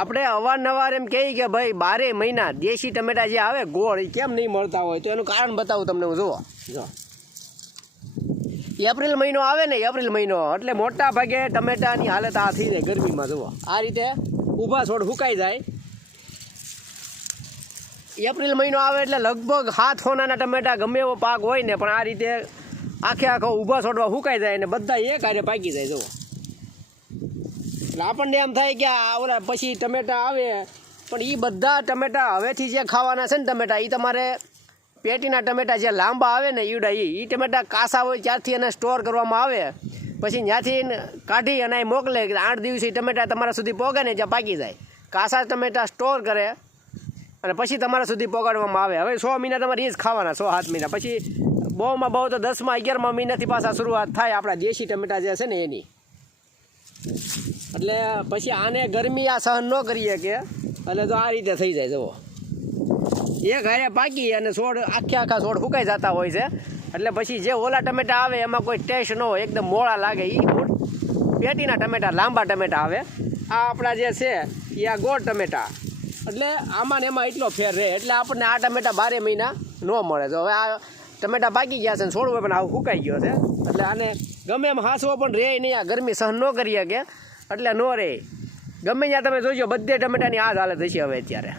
આપણે અવારનવાર એમ કહીએ કે ભાઈ 12 મહિના દેશી ટમેટા જે આવે ગોળ એ કેમ નહીં મળતા હોય, તો એનું કારણ બતાવું તમને હું. જો એપ્રિલ મહિનો આવે ને, એપ્રિલ મહિનો એટલે મોટા ભાગે ટમેટાની હાલત આ થઈ જાય ગરમીમાં. જુઓ આ રીતે ઊભા છોડ સુકાઈ જાય. એપ્રિલ મહિનો આવે એટલે લગભગ 7 સોનાના ટમેટા ગમે એવો પાક હોય ને, પણ આ રીતે આખો ઊભા છોડવા સુકાઈ જાય ને બધા એક હારે પાકી જાય. જુઓ એટલે આપણને એમ થાય કે ઓલા પછી ટમેટા આવે, પણ એ બધા ટમેટા હવેથી જે ખાવાના છે ને ટમેટા, એ તમારે પેટીના ટમેટા જે લાંબા આવે ને ઈવડા એ ટમેટા કાસા હોય ત્યારથી એને સ્ટોર કરવામાં આવે, પછી ત્યાંથી કાઢી અને મોકલે 8 દિવસે ટમેટા તમારા સુધી પોગે ને જ્યાં પાકી જાય. કાસા ટમેટા સ્ટોર કરે અને પછી તમારા સુધી પહોંચાડવામાં આવે. હવે 6 મહિના તમારે એ જ ખાવાના, 6-7 મહિના. પછી બહુમાં બહુ તો 10મા 11મા મહિનાથી પાછા શરૂઆત થાય આપણા દેશી ટમેટા જે છે ને એની. એટલે પછી આને ગરમી આ સહન ન કરીએ કે, એટલે તો આ રીતે થઈ જાય. જુઓ એક હારે પાકી અને છોડ આખા છોડ સુકાઈ જતા હોય છે. એટલે પછી જે ઓલા ટમેટા આવે એમાં કોઈ ટેસ્ટ ન હોય, એકદમ મોળા લાગે. એ પેટીના ટમેટા લાંબા ટમેટા આવે. આ આપણા જે છે એ આ ગોળ ટમેટા, એટલે આમાં ને એમાં એટલો ફેર રહે. એટલે આપણને આ ટમેટા 12 મહિના ન મળે. તો હવે આ ટમેટા પાકી ગયા છે ને છોડવો પણ આવું સુકાઈ ગયો છે, એટલે આને ગમે એમ હાંસવો પણ રહે નહીં. આ ગરમી સહન ન કરી શકે એટલે ન રહે. ગમે ત્યાં તમે જોઈજો બધે ટમેટાની આ જ હાલત હશે હવે અત્યારે.